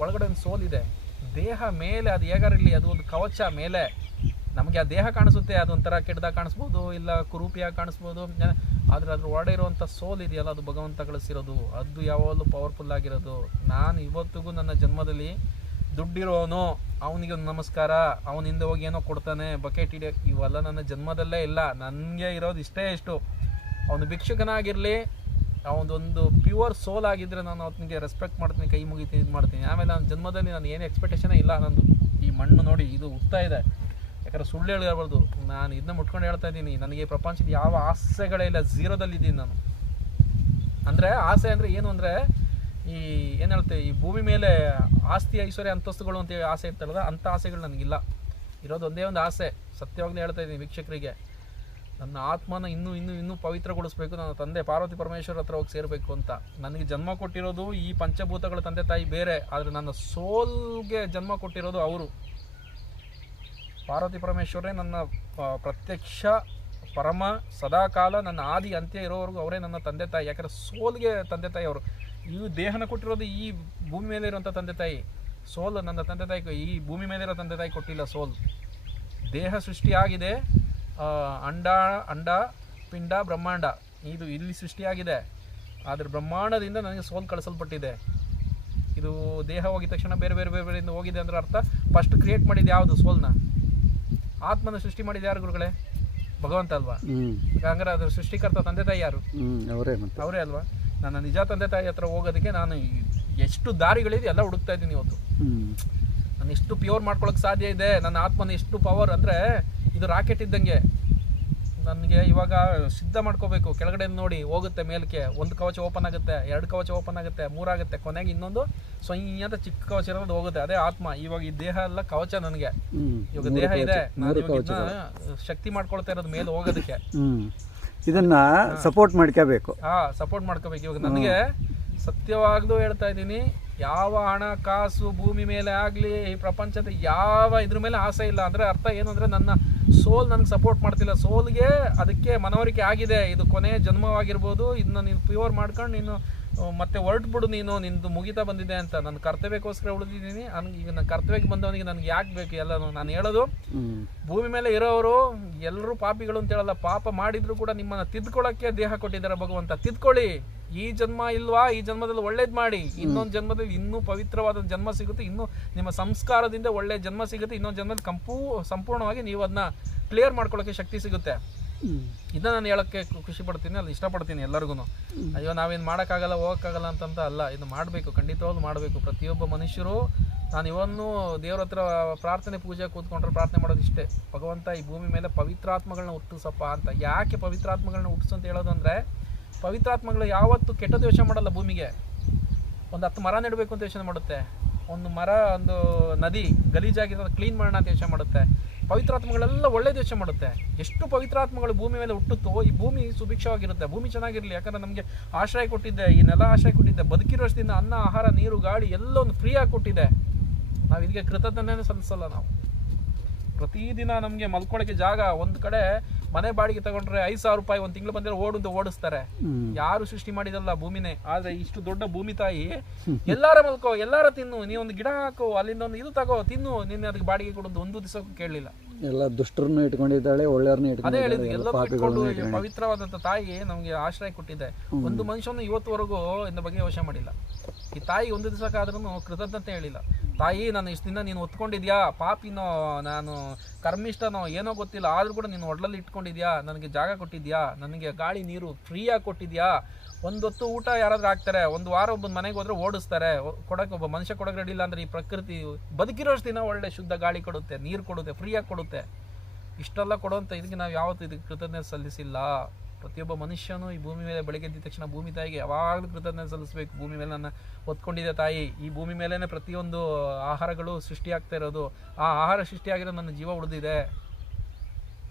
ಒಳಗಡೆ ಒಂದು ಸೋಲ್ ಇದೆ. ದೇಹ ಮೇಲೆ ಅದು ಹೇಗಾರಿರಲಿ ಅದು ಒಂದು ಕವಚ ಮೇಲೆ. ನಮಗೆ ಆ ದೇಹ ಕಾಣಿಸುತ್ತೆ ಅದೊಂಥರ ಕೆಟ್ಟದಾಗ ಕಾಣಿಸ್ಬೋದು, ಇಲ್ಲ ಕುರೂಪಿಯಾಗಿ ಕಾಣಿಸ್ಬೋದು. ಆದರೆ ಅದ್ರ ಒಡೆ ಇರುವಂಥ ಸೋಲ್ ಇದೆಯಲ್ಲ, ಅದು ಭಗವಂತ ಕಳಿಸಿರೋದು, ಅದು ಯಾವಾಗಲೂ ಪವರ್ಫುಲ್ ಆಗಿರೋದು. ನಾನು ಇವತ್ತಿಗೂ ನನ್ನ ಜನ್ಮದಲ್ಲಿ ದುಡ್ಡಿರೋನು ಅವನಿಗೆ ಒಂದು ನಮಸ್ಕಾರ ಹಿಂದೆ ಹೋಗಿ ಏನೋ ಕೊಡ್ತಾನೆ, ಬಕೆಟ್ ಹಿಡಿಯ, ಇವೆಲ್ಲ ನನ್ನ ಜನ್ಮದಲ್ಲೇ ಇಲ್ಲ. ನನಗೆ ಇರೋದು ಇಷ್ಟೇ ಇಷ್ಟು. ಅವನು ಭಿಕ್ಷುಕನಾಗಿರಲಿ, ಅವನದೊಂದು ಪ್ಯೂರ್ ಸೋಲ್ ಆಗಿದ್ದರೆ ನಾನು ಅವನಿಗೆ ರೆಸ್ಪೆಕ್ಟ್ ಮಾಡ್ತೀನಿ, ಕೈ ಮುಗಿತೀನಿ ಇದು ಮಾಡ್ತೀನಿ ಆಮೇಲೆ ನನ್ನ ಜನ್ಮದಲ್ಲಿ ನಾನು ಏನು ಎಕ್ಸ್ಪೆಕ್ಟೇಷನೇ ಇಲ್ಲ ನಂದು. ಈ ಮಣ್ಣು ನೋಡಿ ಇದು ಉತ್ತಾ ಇದೆ. ಯಾಕಂದ್ರೆ ಸುಳ್ಳು ಹೇಳಬಾರ್ದು ನಾನು ಇದನ್ನ ಮುಟ್ಕೊಂಡು ಹೇಳ್ತಾ ಇದ್ದೀನಿ. ನನಗೆ ಪ್ರಪಂಚದ ಯಾವ ಆಸೆಗಳೇ ಇಲ್ಲ, ಝೀರೋದಲ್ಲಿ ಇದ್ದೀನಿ ನಾನು. ಅಂದರೆ ಆಸೆ ಅಂದರೆ ಏನು ಅಂದರೆ ಈ ಏನು ಹೇಳ್ತೇವೆ ಈ ಭೂಮಿ ಮೇಲೆ ಆಸ್ತಿ, ಐಶ್ವರ್ಯ, ಅಂತಸ್ತುಗಳು ಅಂತ ಆಸೆ ಇರ್ತಾರಲ್ಲ ಅಂಥ ಆಸೆಗಳು ನನಗಿಲ್ಲ. ಇರೋದು ಒಂದೇ ಒಂದು ಆಸೆ. ಸತ್ಯವಾಗ್ಲೂ ಹೇಳ್ತಾ ಇದ್ದೀನಿ ವೀಕ್ಷಕರಿಗೆ. ನನ್ನ ಆತ್ಮನ ಇನ್ನೂ ಇನ್ನೂ ಇನ್ನೂ ಪವಿತ್ರಗೊಳಿಸ್ಬೇಕು. ನನ್ನ ತಂದೆ ಪಾರ್ವತಿ ಪರಮೇಶ್ವರ ಹತ್ರ ಹೋಗಿ ಸೇರಬೇಕು ಅಂತ. ನನಗೆ ಜನ್ಮ ಕೊಟ್ಟಿರೋದು ಈ ಪಂಚಭೂತಗಳ ತಂದೆ ತಾಯಿ ಬೇರೆ. ಆದರೆ ನನ್ನ ಸೋಲ್ಗೆ ಜನ್ಮ ಕೊಟ್ಟಿರೋದು ಅವರು. ಪಾರ್ವತಿ ಪರಮೇಶ್ವರೇ ನನ್ನ ಪ್ರತ್ಯಕ್ಷ ಪರಮ ಸದಾಕಾಲ ನನ್ನ ಆದಿ ಅಂತ್ಯ ಇರೋವರೆಗೂ ಅವರೇ ನನ್ನ ತಂದೆ ತಾಯಿ. ಯಾಕಂದರೆ ಸೋಲ್ಗೆ ತಂದೆ ತಾಯಿ ಅವರು. ಈ ದೇಹನ ಕೊಟ್ಟಿರೋದು ಈ ಭೂಮಿ ಮೇಲೆ ಇರುವಂಥ ತಂದೆ ತಾಯಿ. ಸೋಲ್ ನನ್ನ ತಂದೆ ತಾಯಿ ಈ ಭೂಮಿ ಮೇಲೆ ಇರೋ ತಂದೆ ತಾಯಿ ಕೊಟ್ಟಿಲ್ಲ ಸೋಲ್. ದೇಹ ಸೃಷ್ಟಿಯಾಗಿದೆ ಅಂಡ ಅಂಡ, ಪಿಂಡ, ಬ್ರಹ್ಮಾಂಡ. ಇದು ಇಲ್ಲಿ ಸೃಷ್ಟಿಯಾಗಿದೆ. ಆದರೆ ಬ್ರಹ್ಮಾಂಡದಿಂದ ನನಗೆ ಸೋಲ್ ಕಳಿಸಲ್ಪಟ್ಟಿದೆ. ಇದು ದೇಹ ಹೋಗಿದ ತಕ್ಷಣ ಬೇರೆ ಬೇರೆ ಬೇರೆ ಬೇರೆಯಿಂದ ಹೋಗಿದೆ ಅಂದ್ರೆ ಅರ್ಥ. ಫಸ್ಟ್ ಕ್ರಿಯೇಟ್ ಮಾಡಿದ್ದು ಯಾವುದು? ಸೋಲ್ನ. ಆತ್ಮನ ಸೃಷ್ಟಿ ಮಾಡಿದ ಯಾರು ಗುರುಗಳೇ? ಭಗವಂತ ಅಲ್ವಾ? ಹಂಗಾರೆ ಅದ್ರ ಸೃಷ್ಟಿಕರ್ತ ತಂದೆ ತಾಯಿ ಯಾರು? ಅವರೇ ಅಲ್ವಾ? ನನ್ನ ನಿಜ ತಂದೆ ತಾಯಿ ಹತ್ರ ಹೋಗೋದಕ್ಕೆ ನಾನು ಎಷ್ಟು ದಾರಿಗಳಿದೆ ಎಲ್ಲ ಹುಡುಕ್ತಾ ಇದ್ದೀನಿ ಇವತ್ತು. ನಾನು ಎಷ್ಟು ಪ್ಯೂರ್ ಮಾಡ್ಕೊಳಕ್ ಸಾಧ್ಯ ಇದೆ. ನನ್ನ ಆತ್ಮನ ಎಷ್ಟು ಪವರ್ ಅಂದ್ರೆ ಇದು ರಾಕೆಟ್ ಇದ್ದಂಗೆ. ನನಗೆ ಇವಾಗ ಸಿದ್ಧ ಮಾಡ್ಕೋಬೇಕು. ಕೆಳಗಡೆ ನೋಡಿ ಹೋಗುತ್ತೆ ಮೇಲಕ್ಕೆ. ಒಂದು ಕವಚ ಓಪನ್ ಆಗುತ್ತೆ ಎರಡು ಕವಚ ಓಪನ್ ಆಗುತ್ತೆ ಮೂರಾಗುತ್ತೆ ಕೊನೆಗೆ ಇನ್ನೊಂದು ಸ್ವಯಂ ಅಂತ ಚಿಕ್ಕ ಕವಚ ಇರೋದು ಹೋಗುತ್ತೆ. ಅದೇ ಆತ್ಮ. ಇವಾಗ ಈ ದೇಹ ಎಲ್ಲ ಕವಚ ನನಗೆ. ಇವಾಗ ದೇಹ ಇದೆ. ನಾನು ಇವಾಗ ಶಕ್ತಿ ಮಾಡ್ಕೊಳ್ತಾ ಇರೋದು ಮೇಲೆ ಹೋಗೋದಕ್ಕೆ. ಇದನ್ನ ಸಪೋರ್ಟ್ ಮಾಡ್ಕೋಬೇಕು. ಹಾ ಸಪೋರ್ಟ್ ಮಾಡ್ಕೋಬೇಕು. ಇವಾಗ ನನಗೆ ಸತ್ಯವಾಗ್ಲೂ ಹೇಳ್ತಾ ಇದ್ದೀನಿ. ಯಾವ ಹಣ, ಕಾಸು ಭೂಮಿ ಮೇಲೆ ಆಗಲಿ, ಈ ಪ್ರಪಂಚದ ಯಾವ ಇದ್ರ ಮೇಲೆ ಆಸೆ ಇಲ್ಲ ಅಂದರೆ ಅರ್ಥ ಏನು ಅಂದರೆ ನನ್ನ ಸೋಲ್ ನನಗೆ ಸಪೋರ್ಟ್ ಮಾಡ್ತಿಲ್ಲ. ಸೋಲ್ಗೆ ಅದಕ್ಕೆ ಮನವರಿಕೆ ಆಗಿದೆ. ಇದು ಕೊನೆ ಜನ್ಮವಾಗಿರ್ಬೋದು. ಇದನ್ನ ನೀನು ಪ್ಯೂರ್ ಮಾಡ್ಕೊಂಡು ನೀನು ಮತ್ತೆ ಹೊರಟ್ಬಿಡು ನೀನು ನಿಂದು ಮುಗಿತಾ ಬಂದಿದೆ ಅಂತ. ನನ್ನ ಕರ್ತವ್ಯಕ್ಕೋಸ್ಕರ ಉಳಿದಿದ್ದೀನಿ. ನನಗೆ ಈಗ ನನ್ನ ಕರ್ತವ್ಯಕ್ಕೆ ಬಂದವನಿಗೆ ನನಗೆ ಯಾಕೆ ಬೇಕು ಎಲ್ಲ ನಾನು ಹೇಳೋದು ಭೂಮಿ ಮೇಲೆ ಇರೋರು ಎಲ್ಲರೂ ಪಾಪಿಗಳು ಅಂತ ಹೇಳಲ್ಲ. ಪಾಪ ಮಾಡಿದ್ರು ಕೂಡ ನಿಮ್ಮನ್ನ ತಿದ್ಕೊಳ್ಳೋಕ್ಕೆ ದೇಹ ಕೊಟ್ಟಿದ್ದಾರೆ ಭಗವಂತ. ತಿದ್ಕೊಳ್ಳಿ. ಈ ಜನ್ಮ ಇಲ್ವಾ? ಈ ಜನ್ಮದಲ್ಲಿ ಒಳ್ಳೇದು ಮಾಡಿ. ಇನ್ನೊಂದು ಜನ್ಮದಲ್ಲಿ ಇನ್ನೂ ಪವಿತ್ರವಾದ ಜನ್ಮ ಸಿಗುತ್ತೆ. ಇನ್ನೂ ನಿಮ್ಮ ಸಂಸ್ಕಾರದಿಂದ ಒಳ್ಳೆಯ ಜನ್ಮ ಸಿಗುತ್ತೆ. ಇನ್ನೊಂದು ಜನ್ಮದಲ್ಲಿ ಕಂಪೂ ಸಂಪೂರ್ಣವಾಗಿ ನೀವು ಅದನ್ನ ಕ್ಲಿಯರ್ ಮಾಡ್ಕೊಳ್ಳೋಕ್ಕೆ ಶಕ್ತಿ ಸಿಗುತ್ತೆ. ಇದನ್ನ ನಾನು ಹೇಳಕ್ಕೆ ಖುಷಿ ಪಡ್ತೀನಿ ಅಲ್ಲಿ ಇಷ್ಟಪಡ್ತೀನಿ ಎಲ್ಲರಿಗೂ ಅಯ್ಯೋ ನಾವೇನು ಮಾಡೋಕ್ಕಾಗಲ್ಲ ಹೋಗೋಕ್ಕಾಗಲ್ಲ ಅಂತಂತ ಅಲ್ಲ ಇದು ಮಾಡಬೇಕು ಖಂಡಿತವಾಗ್ಲೂ ಮಾಡಬೇಕು. ಪ್ರತಿಯೊಬ್ಬ ಮನುಷ್ಯರು ನಾನು ಇವನ್ನು ದೇವ್ರ ಹತ್ರ ಪ್ರಾರ್ಥನೆ ಪೂಜೆ ಕೂತ್ಕೊಂಡ್ರೆ ಪ್ರಾರ್ಥನೆ ಮಾಡೋದು ಇಷ್ಟೇ. ಭಗವಂತ ಈ ಭೂಮಿ ಮೇಲೆ ಪವಿತ್ರಾತ್ಮಗಳನ್ನ ಹುಟ್ಟಿಸಪ್ಪ ಅಂತ. ಯಾಕೆ ಪವಿತ್ರಾತ್ಮಗಳನ್ನ ಹುಟ್ಟಿಸು ಅಂತ ಹೇಳೋದು ಅಂದರೆ ಪವಿತ್ರಾತ್ಮಗಳು ಯಾವತ್ತೂ ಕೆಟ್ಟದ್ದು ಯೋಚನೆ ಮಾಡಲ್ಲ ಭೂಮಿಗೆ. ಒಂದು ಹತ್ತು ಮರ ನೆಡಬೇಕು ಅಂತ ಯೋಚನೆ ಮಾಡುತ್ತೆ. ಒಂದು ಮರ ಒಂದು ನದಿ ಗಲೀಜಾಗಿರೋದು ಕ್ಲೀನ್ ಮಾಡೋಣ ಅಂತ ಯೋಚನೆ ಮಾಡುತ್ತೆ. ಪವಿತ್ರಾತ್ಮಗಳೆಲ್ಲ ಒಳ್ಳೇದು ಯೋಚನೆ ಮಾಡುತ್ತೆ. ಎಷ್ಟು ಪವಿತ್ರಾತ್ಮಗಳು ಭೂಮಿ ಮೇಲೆ ಹುಟ್ಟುತ್ತೋ, ಈ ಭೂಮಿ ಸುಭಿಕ್ಷವಾಗಿರುತ್ತೆ. ಭೂಮಿ ಚೆನ್ನಾಗಿರಲಿ. ಯಾಕಂದ್ರೆ ನಮಗೆ ಆಶ್ರಯ ಕೊಟ್ಟಿದ್ದೆ, ಈ ನೆಲ ಆಶ್ರಯ ಕೊಟ್ಟಿದ್ದೆ ಬದುಕಿರೋಷ್ಟಿಂದ ಅನ್ನ, ಆಹಾರ, ನೀರು, ಗಾಳಿ ಎಲ್ಲ ಒಂದು ಫ್ರೀಯಾಗಿ ಕೊಟ್ಟಿದೆ. ನಾವು ಇದಕ್ಕೆ ಕೃತಜ್ಞತೆ ಸಲ್ಲಿಸಲ್ಲ ನಾವು. ಪ್ರತಿದಿನ ನಮಗೆ ಮಲ್ಕೊಳ್ಳೋಕ್ಕೆ ಜಾಗ, ಒಂದು ಕಡೆ ಮನೆ ಬಾಡಿಗೆ ತಗೊಂಡ್ರೆ ಐದು ಸಾವಿರ ರೂಪಾಯಿ ಒಂದು ತಿಂಗಳು ಬಂದ್ರೆ ಓಡುಂತ ಓಡಿಸ್ತಾರೆ. ಯಾರು ಸೃಷ್ಟಿ ಮಾಡಿದಲ್ಲ ಭೂಮಿನೇ. ಆದ್ರೆ ಇಷ್ಟು ದೊಡ್ಡ ಭೂಮಿ ತಾಯಿ ಎಲ್ಲಾರ ಮಲ್ಕೋ ಎಲ್ಲಾರ ತಿನ್ನು ನೀ ಒಂದು ಗಿಡ ಹಾಕು ಅಲ್ಲಿಂದ ಒಂದು ಇದು ತಗೋ ತಿನ್ನು ನಿನ್ನೆ ಅದಕ್ಕೆ ಬಾಡಿಗೆ ಕೊಡೋದು ಒಂದು ದಿವಸ ಕೇಳಲಿಲ್ಲ ಎಲ್ಲ ದುಷ್ಟರನ್ನು ಇಟ್ಕೊಂಡಿದ್ದಾಳೆ ಒಳ್ಳೆಯವ್ರನ್ನ ಇಟ್ಕೊಂಡು ಪವಿತ್ರವಾದಂಥ ತಾಯಿ ನಮಗೆ ಆಶ್ರಯ ಕೊಟ್ಟಿದೆ. ಒಂದು ಮನುಷ್ಯನು ಇವತ್ತುವರೆಗೂ ಇದ್ರ ಬಗ್ಗೆ ಯೋಚನೆ ಮಾಡಿಲ್ಲ. ಈ ತಾಯಿ ಒಂದು ದಿವಸಕ್ಕಾದ್ರೂ ಕೃತಜ್ಞತೆ ಹೇಳಿಲ್ಲ. ತಾಯಿ, ನಾನು ಇಷ್ಟು ದಿನ ನೀನು ಒತ್ಕೊಂಡಿದ್ಯಾ? ಪಾಪಿನೋ, ನಾನು ಕರ್ಮಿಷ್ಟನೋ ಏನೋ ಗೊತ್ತಿಲ್ಲ. ಆದರೂ ಕೂಡ ನೀನು ಒಡ್ಲಲ್ಲಿ ಇಟ್ಕೊಂಡಿದ್ಯಾ? ನನಗೆ ಜಾಗ ಕೊಟ್ಟಿದ್ಯಾ? ನನಗೆ ಗಾಳಿ, ನೀರು ಫ್ರೀಯಾಗಿ ಕೊಟ್ಟಿದ್ಯಾ? ಒಂದೊತ್ತು ಊಟ ಯಾರಾದರೂ ಹಾಕ್ತಾರೆ. ಒಂದು ವಾರ ಒಬ್ಬ ಮನೆಗೆ ಹೋದ್ರೆ ಓಡಿಸ್ತಾರೆ. ಕೊಡೋಕೆ ಒಬ್ಬ ಮನುಷ್ಯ ಕೊಡಕ್ಕೆ ರೆಡಿ ಇಲ್ಲ ಅಂದರೆ ಈ ಪ್ರಕೃತಿ ಬದುಕಿರೋಷ್ಟು ದಿನ ಒಳ್ಳೆ ಶುದ್ಧ ಗಾಳಿ ಕೊಡುತ್ತೆ, ನೀರು ಕೊಡುತ್ತೆ, ಫ್ರೀಯಾಗಿ ಕೊಡುತ್ತೆ. ಇಷ್ಟೆಲ್ಲ ಕೊಡುವಂಥ ಇದಕ್ಕೆ ನಾವು ಯಾವತ್ತೂ ಇದಕ್ಕೆ ಕೃತಜ್ಞತೆ ಸಲ್ಲಿಸಿಲ್ಲ. ಪ್ರತಿಯೊಬ್ಬ ಮನುಷ್ಯನೂ ಈ ಭೂಮಿ ಮೇಲೆ ಬೆಳಗ್ಗೆ ಎದ್ದ ತಕ್ಷಣ ಭೂಮಿ ತಾಯಿಗೆ ಯಾವಾಗಲೂ ಕೃತಜ್ಞತೆ ಸಲ್ಲಿಸಬೇಕು. ಭೂಮಿ ಮೇಲೆ ನನ್ನ ಹೊತ್ಕೊಂಡಿದೆ ತಾಯಿ. ಈ ಭೂಮಿ ಮೇಲೇ ಪ್ರತಿಯೊಂದು ಆಹಾರಗಳು ಸೃಷ್ಟಿಯಾಗ್ತಾ ಇರೋದು. ಆ ಆಹಾರ ಸೃಷ್ಟಿಯಾಗಿರೋ ನನ್ನ ಜೀವ ಉಳಿದಿದೆ.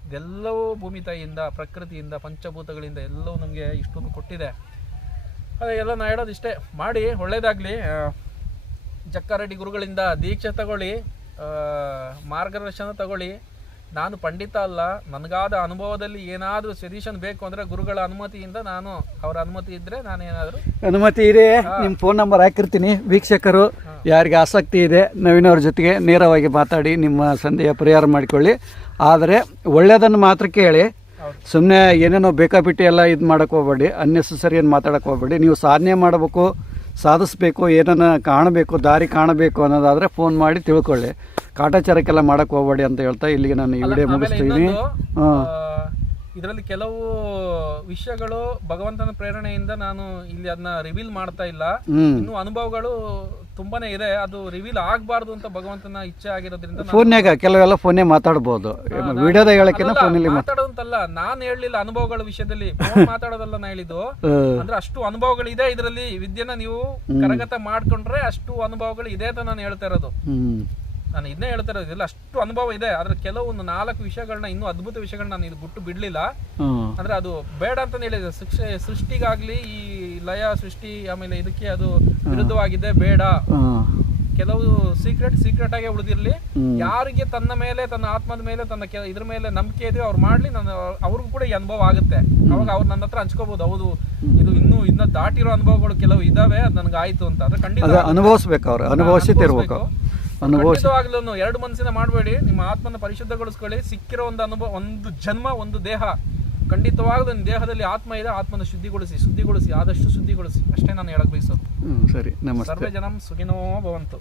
ಇದೆಲ್ಲವೂ ಭೂಮಿ ತಾಯಿಯಿಂದ, ಪ್ರಕೃತಿಯಿಂದ, ಪಂಚಭೂತಗಳಿಂದ ಎಲ್ಲವೂ ನಮಗೆ ಇಷ್ಟೊಂದು ಕೊಟ್ಟಿದೆ. ಅದೇ ಎಲ್ಲ ನಾ ಹೇಳೋದು ಇಷ್ಟೇ. ಮಾಡಿ, ಒಳ್ಳೇದಾಗಲಿ. ಜಕ್ಕಾರೆಡ್ಡಿ ಗುರುಗಳಿಂದ ದೀಕ್ಷೆ ತಗೊಳ್ಳಿ. ಮಾರ್ಗದರ್ಶನ ತಗೊಳ್ಳಿ. ನಾನು ಪಂಡಿತ ಅಲ್ಲ ನನಗಾದ ಅನುಭವದಲ್ಲಿ ಏನಾದರೂ ಸಜೆಷನ್ ಬೇಕು ಅಂದರೆ ಗುರುಗಳ ಅನುಮತಿಯಿಂದ ನಾನು ಅವರ ಅನುಮತಿ ಇದ್ದರೆ ನಾನು ಏನಾದರೂ ಅನುಮತಿ ಇದೆ ನಿಮ್ಮ ಫೋನ್ ನಂಬರ್ ಹಾಕಿರ್ತೀನಿ. ವೀಕ್ಷಕರು ಯಾರಿಗೆ ಆಸಕ್ತಿ ಇದೆ ನವೀನ್ ಅವ್ರ ಜೊತೆಗೆ ನೇರವಾಗಿ ಮಾತಾಡಿ ನಿಮ್ಮ ಸಂದೇಹ ಪರಿಹಾರ ಮಾಡಿಕೊಳ್ಳಿ. ಆದರೆ ಒಳ್ಳೆಯದನ್ನು ಮಾತ್ರ ಕೇಳಿ. ಸುಮ್ಮನೆ ಏನೇನೋ ಬೇಕಾಬಿಟ್ಟು ಎಲ್ಲ ಇದು ಮಾಡೋಕ್ಕೆ ಹೋಗಬೇಡಿ ಅನ್ನೆಸೆಸರಿ ಏನು ಮಾತಾಡೋಕ್ಕೆ ಹೋಗ್ಬೇಡಿ. ನೀವು ಸಾಧನೆ ಮಾಡಬೇಕು ಸಾಧಿಸ್ಬೇಕು ಏನನ್ನ ಕಾಣಬೇಕು ದಾರಿ ಕಾಣಬೇಕು ಅನ್ನೋದಾದರೆ ಫೋನ್ ಮಾಡಿ ತಿಳ್ಕೊಳ್ಳಿ. ಕಾಟಾಚಾರಕ್ಕೆಲ್ಲ ಮಾಡೋಕ್ಕೆ ಹೋಗಬೇಡಿ ಅಂತ ಹೇಳ್ತಾ ಇಲ್ಲಿಗೆ ನಾನು ಈ ವಿಡಿಯೋ ಮುಗಿಸ್ತೀನಿ. ಹಾಂ. ಇದರಲ್ಲಿ ಕೆಲವು ವಿಷಯಗಳು ಭಗವಂತನ ಪ್ರೇರಣೆಯಿಂದ ನಾನು ಇಲ್ಲಿ ಅದನ್ನ ರಿವೀಲ್ ಮಾಡ್ತಾ ಇಲ್ಲ. ಇನ್ನು ಅನುಭವಗಳು ತುಂಬಾನೇ ಇದೆ. ಅದು ರಿವೀಲ್ ಆಗಬಾರ್ದು ಅಂತ ಭಗವಂತನ ಇಚ್ಛೆ ಆಗಿರೋದ್ರಿಂದ ನಾನು- ಫೋನ್ಯಾಗ ಕೆಲವೆಲ್ಲ ಫೋನೇ ಮಾತಾಡ್ಬೋದು. ವಿಡಿಯೋದ ಹೇಳಕ್ಕಿಂತ ಅದಲ್ಲ, ಫೋನಲ್ಲಿ ಮಾತಾಡೋದಂತಲ್ಲ ನಾನ್ ಹೇಳಲಿಲ್ಲ ಅನುಭವಗಳ ವಿಷಯದಲ್ಲಿ. ಫೋನ್ ಮಾತಾಡೋದಲ್ಲ ನಾ ಹೇಳಿದ್ದು. ಅಂದ್ರೆ ಅಷ್ಟು ಅನುಭವಗಳಿದೆ ಇದರಲ್ಲಿ. ವಿದ್ಯೆನ ನೀವು ಕರಗತ ಮಾಡ್ಕೊಂಡ್ರೆ ಅಷ್ಟು ಅನುಭವಗಳು ಇದೆ ಅಂತ ನಾನು ಹೇಳ್ತಾ ಇರೋದು. ಹ್ಞೂ ನಾನು ಇದನ್ನೇ ಹೇಳ್ತಾ ಇರೋದು ಇದೆಲ್ಲ ಅಷ್ಟು ಅನುಭವ ಇದೆ. ಆದ್ರೆ ಕೆಲವೊಂದು ನಾಲ್ಕು ವಿಷಯಗಳನ್ನ ಇನ್ನೂ ಅದ್ಭುತ ವಿಷಯಗಳನ್ನ ನಾನು ಇದು ಬಿಟ್ಟು ಬಿಡ್ಲಿಲ್ಲ. ಅಂದ್ರೆ ಅದು ಬೇಡ ಅಂತ ಹೇಳಿದೆ. ಶಿಕ್ಷೆ ಸೃಷ್ಟಿಗಾಗ್ಲಿ ಈ ಲಯ ಸೃಷ್ಟಿ ಆಮೇಲೆ ಇದಕ್ಕೆ ಅದು ವಿರುದ್ಧವಾಗಿದೆ ಬೇಡ. ಕೆಲವು ಸೀಕ್ರೆಟ್ ಸೀಕ್ರೆಟ್ ಆಗೇ ಉಳಿದಿರ್ಲಿ. ಯಾರಿಗೆ ತನ್ನ ಮೇಲೆ ತನ್ನ ಆತ್ಮದ ಮೇಲೆ ತನ್ನ ಇದ್ರ ಮೇಲೆ ನಂಬಿಕೆ ಇದೆಯೋ ಅವ್ರು ಮಾಡ್ಲಿ ನನ್ನ ಅವ್ರಿಗೂ ಕೂಡ ಈ ಅನುಭವ ಆಗುತ್ತೆ. ಅವಾಗ ಅವ್ರು ನನ್ನ ಹತ್ರ ಹಂಚ್ಕೋಬಹುದು ಹೌದು. ಇದು ಇನ್ನೂ ಇನ್ನ ದಾಟಿರೋ ಅನುಭವಗಳು ಕೆಲವು ಇದಾವೆ ಅದು ನನಗೆ ಆಯ್ತು ಅಂತ. ಅಂದ್ರೆ ಖಂಡಿತ ಅನುಭವಿಸ್ಬೇಕು ಅವ್ರು ಅನುಭವಿಸಿ ಖಂಡಿತವಾಗ್ಲೂ ಎರಡು ಮನಸ್ಸಿನ ಮಾಡಬೇಡಿ ನಿಮ್ಮ ಆತ್ಮನ ಪರಿಶುದ್ಧಗೊಳಿಸ್ಕೊಳ್ಳಿ. ಸಿಕ್ಕಿರೋ ಒಂದು ಅನುಭವ ಒಂದು ಜನ್ಮ ಒಂದು ದೇಹ. ಖಂಡಿತವಾಗ್ಲೂ ನಿಮ್ಮ ದೇಹದಲ್ಲಿ ಆತ್ಮ ಇದೆ ಆತ್ಮನ ಶುದ್ಧಿಗೊಳಿಸಿ ಶುದ್ಧಿಗೊಳಿಸಿ ಆದಷ್ಟು ಶುದ್ಧಿಗೊಳಿಸಿ. ಅಷ್ಟೇ ನಾನು ಹೇಳಕ್ ಬಯಸೋದು. ಸರಿ ನಮಸ್ತೆ. ಸರ್ವೇ ಜನಂ ಸುಖಿನೋ ಭವಂತು.